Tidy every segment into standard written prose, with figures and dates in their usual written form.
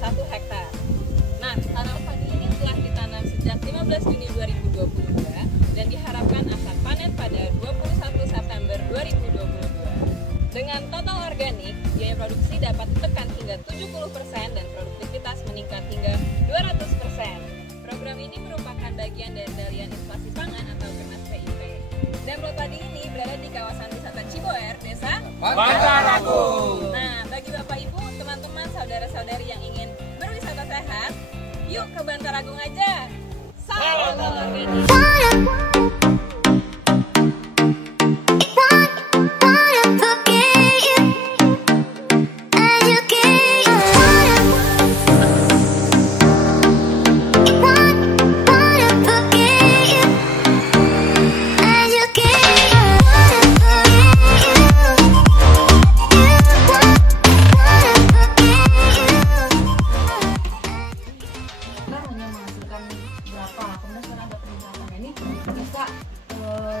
hektar. Nah, tanaman padi ini telah ditanam sejak 15 Juni 2022 dan diharapkan akan panen pada 21 September 2022. Dengan total organik, biaya produksi dapat ditekan hingga 70% dan produktivitas meningkat hingga 200%. Program ini merupakan bagian dari Dalian Inflasi Pangan atau Kernas PIP. Dan Plot Padi ini berada di kawasan wisata Ciboer, Desa Bantaragung. Nah, bagi Bapak Ibu, teman-teman, saudara-saudari yang ingin berwisata sehat, yuk ke Bantaragung aja. Salam organik.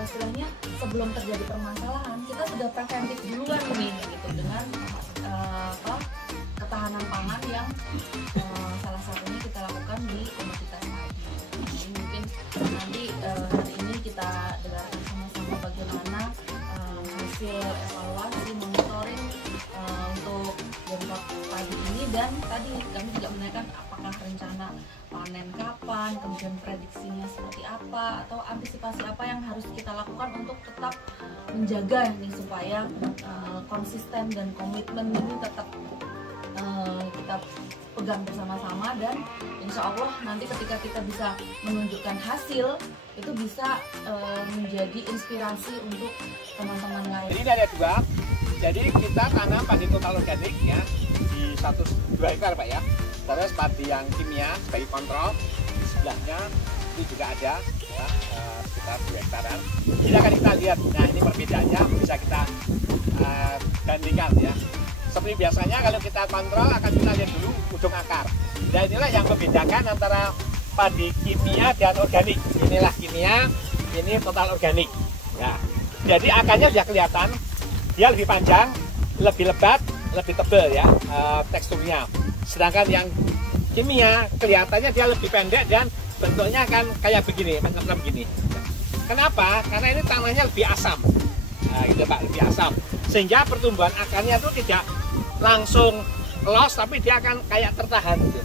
Istilahnya sebelum terjadi permasalahan kita sudah preventif duluan nih gitu dengan ketahanan pangan yang salah satunya kita lakukan di komoditas padi. Jadi mungkin nanti hari ini kita dengarkan sama-sama bagaimana hasil evaluasi monitoring untuk dampak padi ini, dan tadi kami juga menanyakan apakah rencana panen kapan, kemudian prediksinya seperti apa, atau antisipasi apa yang harus kita lakukan untuk tetap menjaga nih supaya konsisten dan komitmen ini tetap kita pegang bersama-sama, dan insya Allah nanti ketika kita bisa menunjukkan hasil itu bisa menjadi inspirasi untuk teman-teman lain. Jadi ini ada dua. Jadi kita tanam padi total organik ya di 2 hektar Pak ya. Terus padi yang kimia sebagai kontrol di sebelahnya itu juga ada ya, sekitar 2 hektaran. Jadi akan kita lihat, nah ini perbedaannya bisa kita bandingkan ya. Seperti biasanya kalau kita kontrol akan kita lihat dulu ujung akar. Dan inilah yang membedakan antara padi kimia dan organik. Inilah kimia, ini total organik. Ya. Jadi akarnya sudah kelihatan, dia lebih panjang, lebih lebat, lebih tebal ya teksturnya. Sedangkan yang kimia kelihatannya dia lebih pendek dan bentuknya akan kayak begini, macam begini. Kenapa? Karena ini tanahnya lebih asam. Nah, gitu Pak, lebih asam. Sehingga pertumbuhan akarnya itu tidak langsung los, tapi dia akan kayak tertahan gitu.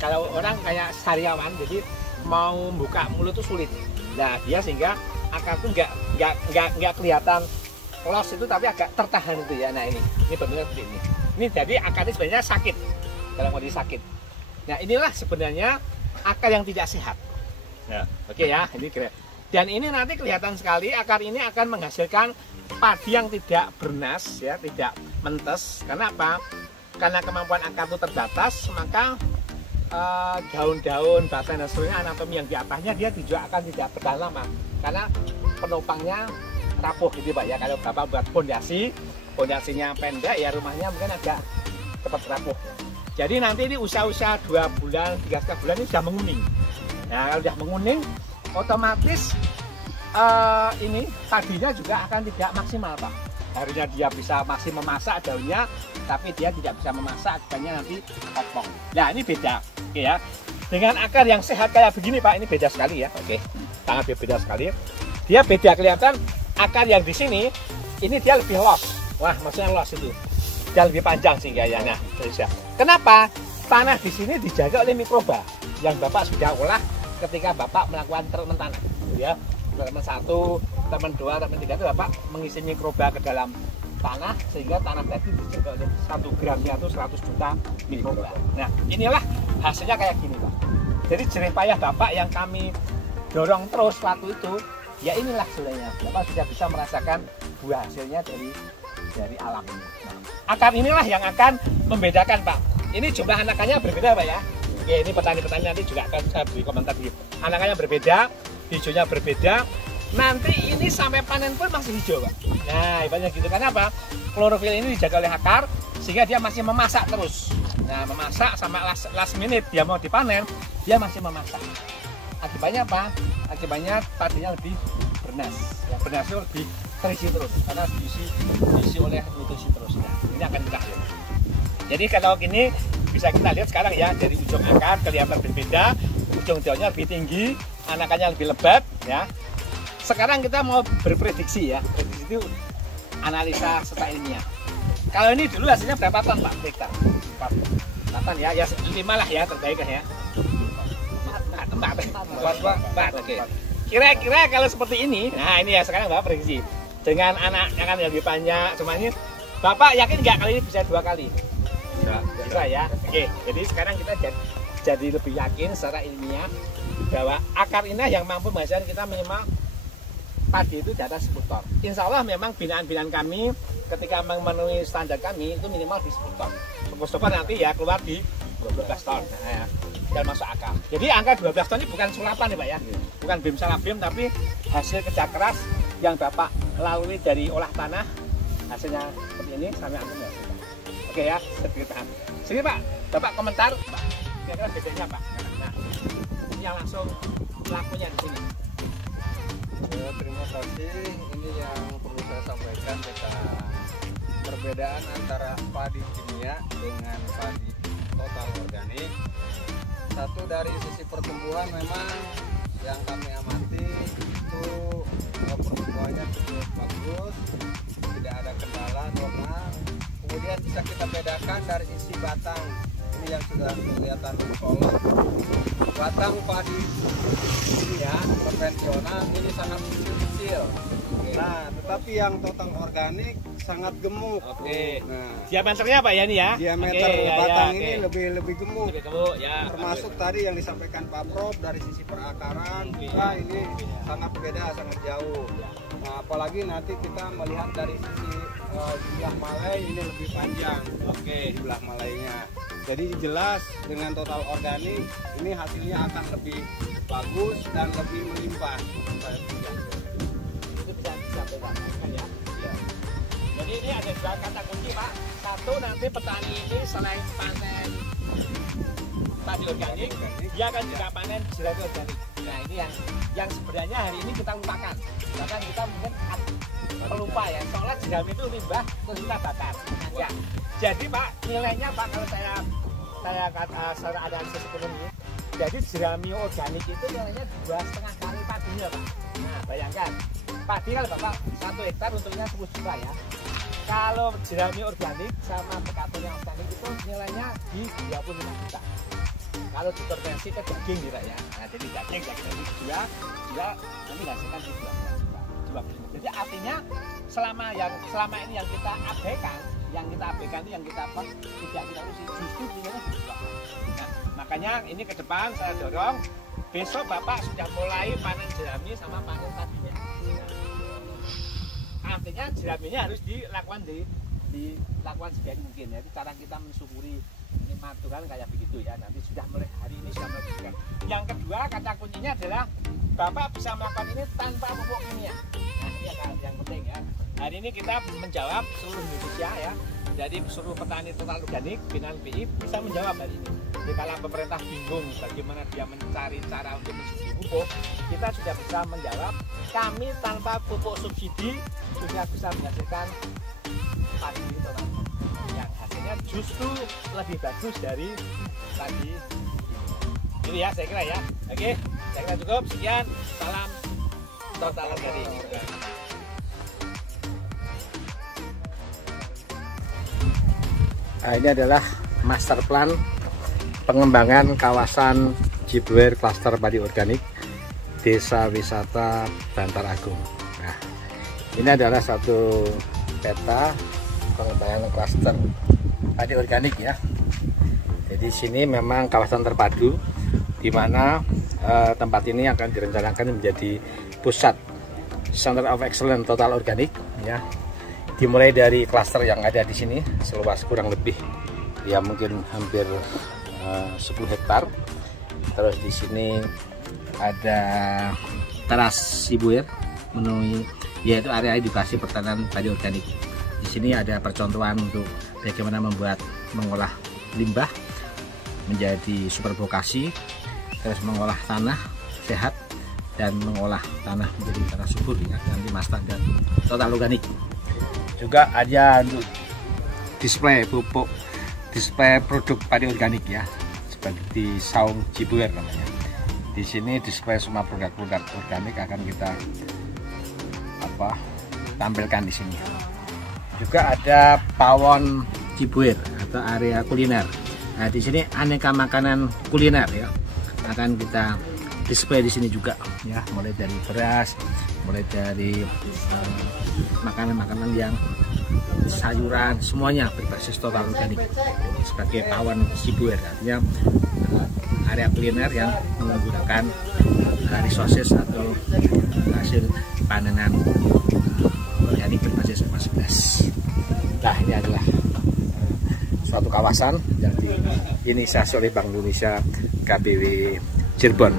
Kalau orang kayak sariawan, jadi mau buka mulut itu sulit. Nah, dia sehingga akar itu nggak kelihatan los itu, tapi agak tertahan itu ya. Nah ini bentuknya seperti ini. Ini jadi akarnya sebenarnya sakit, kalau mau sakit. Nah inilah sebenarnya akar yang tidak sehat. Ya, oke ya, ini kira. Dan ini nanti kelihatan sekali akar ini akan menghasilkan padi yang tidak bernas ya, tidak mentes. Karena apa? Karena kemampuan akar itu terbatas, maka daun-daun, batang dan seterusnya, anatomi yang di atasnya dia juga akan tidak bertahan lama. Karena penopangnya rapuh gitu Pak ya. Kalau Bapak buat fondasinya pendek ya, rumahnya mungkin agak cepat rapuh. Jadi nanti ini usia-usia 2 bulan, 3,5 bulan ini sudah menguning. Nah kalau sudah menguning, otomatis ini padinya juga akan tidak maksimal Pak. Harusnya dia bisa masih memasak daunnya, tapi dia tidak bisa memasak, akibatnya nanti kopong. Nah ini beda, oke ya. Dengan akar yang sehat kayak begini Pak, ini beda sekali ya, oke. Sangat beda sekali. Dia beda kelihatan. Akar yang di sini, ini dia lebih los. Wah, maksudnya los itu. Dia lebih panjang sehingga ya. Nah, kenapa? Tanah di sini dijaga oleh mikroba yang Bapak sudah olah ketika Bapak melakukan treatment tanah. Ya, treatment 1, treatment 2, treatment 3 itu Bapak mengisi mikroba ke dalam tanah sehingga tanah tadi dijaga oleh 1 gramnya itu 100 juta mikroba. Nah, inilah hasilnya kayak gini Pak. Jadi jerih payah Bapak yang kami dorong terus waktu itu, ya inilah hasilnya. Bapak sudah bisa merasakan buah hasilnya dari alam ini. Nah, akar inilah yang akan membedakan Pak. Ini jumlah anakannya berbeda Pak ya. Oke, ini petani-petani nanti juga akan saya beri komentar di anakannya berbeda, hijaunya berbeda. Nanti ini sampai panen pun masih hijau Pak. Nah, ibaratnya gitu. Karena apa? Klorofil ini dijaga oleh akar sehingga dia masih memasak terus. Nah, memasak sampai last minute dia mau dipanen, dia masih memasak. Akibatnya apa? Akibatnya padinya lebih bernas. Ya, bernasnya lebih terisi terus karena diisi oleh nutrisi terus. Nah, ini akan kita lihat. Jadi kalau ini bisa kita lihat sekarang ya, dari ujung akar kelihatan berbeda, ujung daunnya lebih tinggi, anakannya lebih lebat ya. Sekarang kita mau berprediksi ya, prediksi itu analisa secara ilmiah. Kalau ini dulu hasilnya berapa ton Pak per hektar? 4 ton ya, ya 5 lah ya terbaik ya. 4. Oke. Kira-kira kalau seperti ini, nah ini ya sekarang Bapak prediksi dengan anak yang akan lebih banyak semuanya. Bapak yakin nggak kali ini bisa 2 kali? Bisa ya. Oke, jadi sekarang kita jadi lebih yakin secara ilmiah bahwa akar ini yang mampu menghasilkan kita minimal padi itu di atas 10 ton. Insya Allah memang binaan-binaan kami ketika memenuhi standar kami itu minimal di 10 ton. Syukur-syukur nanti ya keluar di 12 ton. Nah, ya, dan masuk akal. Jadi angka 12 ton ini bukan sulapan nih Pak ya, bukan bim salah bim, tapi hasil kerja keras yang Bapak lalui dari olah tanah, hasilnya seperti ini sampai antum menghasilkan. Oke ya, sedikit tahan. Sini Pak, Bapak komentar, Pak. Kira-kira bedanya Pak. Nah, ini yang langsung pelakunya di sini. Terima kasih. Ini yang perlu saya sampaikan tentang perbedaan antara padi kimia dengan padi total organik. Satu dari sisi pertumbuhan memang yang kami amati itu pertumbuhannya cukup bagus, tidak ada kendala normal. Kemudian bisa kita bedakan dari sisi batang, ini yang sudah kelihatan berkolot. Batang padi ini ya konvensional ini sangat kecil. Nah, tetapi yang total organik sangat gemuk. Oke. Nah, diameternya Pak ya ini ya. diameter batang ini lebih gemuk. Lebih gemuk ya. Termasuk tadi yang disampaikan Pak Prof dari sisi perakaran, nah ini sangat beda, sangat jauh. Nah, apalagi nanti kita melihat dari sisi jumlah malai ini lebih panjang. Oke, jumlah malainya. Jadi jelas dengan total organik ini hasilnya akan lebih bagus dan lebih melimpah. Itu bisa disampaikan ya. Jadi ini ada 2 kata kunci Pak. Satu, nanti petani ini selain panen padi organik, dia akan juga panen jerami organik. Nah ini yang sebenarnya hari ini kita lupakan. Bahkan kita mungkin pelupa ya, soalnya jerami itu limbah terus kita bakar aja. Jadi Pak, nilainya Pak kalau saya secara analisis ekonomi, jadi jerami organik itu nilainya 2,5 kali padinya Pak. Nah bayangkan, padi kalau Bapak 1 hektar untungnya 10 juta ya. Kalau jerami organik sama bekatun yang organik itu nilainya di 25 juta. Kalau dikonversi ke daging gitu ya. Nah, jadi daging juga nanti hasilkan di 20 juta. Jadi artinya selama ini yang kita abaikan itu yang kita tidak kita urusi, justru nilainya berubah. Nah, makanya ini ke depan saya dorong besok Bapak sudah mulai panen jerami sama panen padinya. Artinya jeraminya harus dilakukan sebaik mungkin ya. Itu cara kita mensyukuri nikmat Tuhan kayak begitu ya. Nanti sudah mulai hari ini sudah mulai. Yang kedua kata kuncinya adalah Bapak bisa melakukan ini tanpa pupuk kimia. Nah ini yang penting ya. Hari ini kita menjawab seluruh Indonesia ya. Jadi seluruh petani total organik binaan BI bisa menjawab hari ini. Jadi kalau pemerintah bingung bagaimana dia mencari cara untuk mensubsidi pupuk, kita sudah bisa menjawab. Kami tanpa pupuk subsidi sudah bisa menghasilkan padi total yang hasilnya justru lebih bagus dari padi. Ini ya saya kira ya. Oke, saya kira cukup. Sekian, salam total organik. Nah, ini adalah master plan pengembangan kawasan Cibuir Klaster Padi Organik Desa Wisata Bantar Agung. Nah, ini adalah satu peta pengembangan klaster padi organik ya. Jadi sini memang kawasan terpadu di mana tempat ini akan direncanakan menjadi pusat Center of Excellence Total Organik ya. Dimulai dari klaster yang ada di sini seluas kurang lebih ya mungkin hampir 10 hektar. Terus di sini ada teras Cibuir memenuhi yaitu area edukasi pertanian padi organik. Di sini ada percontohan untuk bagaimana mengolah limbah menjadi super vokasi, terus mengolah tanah sehat dan mengolah tanah menjadi tanah subur ya dengan 5 standar total organik. Juga ada untuk display pupuk display produk padi organik ya, seperti Saung Cibuir namanya. Di sini display semua produk-produk organik akan kita tampilkan di sini. Juga ada pawon Cibuir atau area kuliner. Nah, di sini aneka makanan kuliner ya akan kita display di sini juga ya, mulai dari beras, mulai dari makanan-makanan yang sayuran, semuanya berbasis total organik sebagai pawon Cibuir. Artinya area kuliner yang menggunakan resources atau hasil panenan organik berbasis emas. Nah, ini adalah suatu kawasan yang diinisiasi oleh Bank Indonesia KBW Cirebon.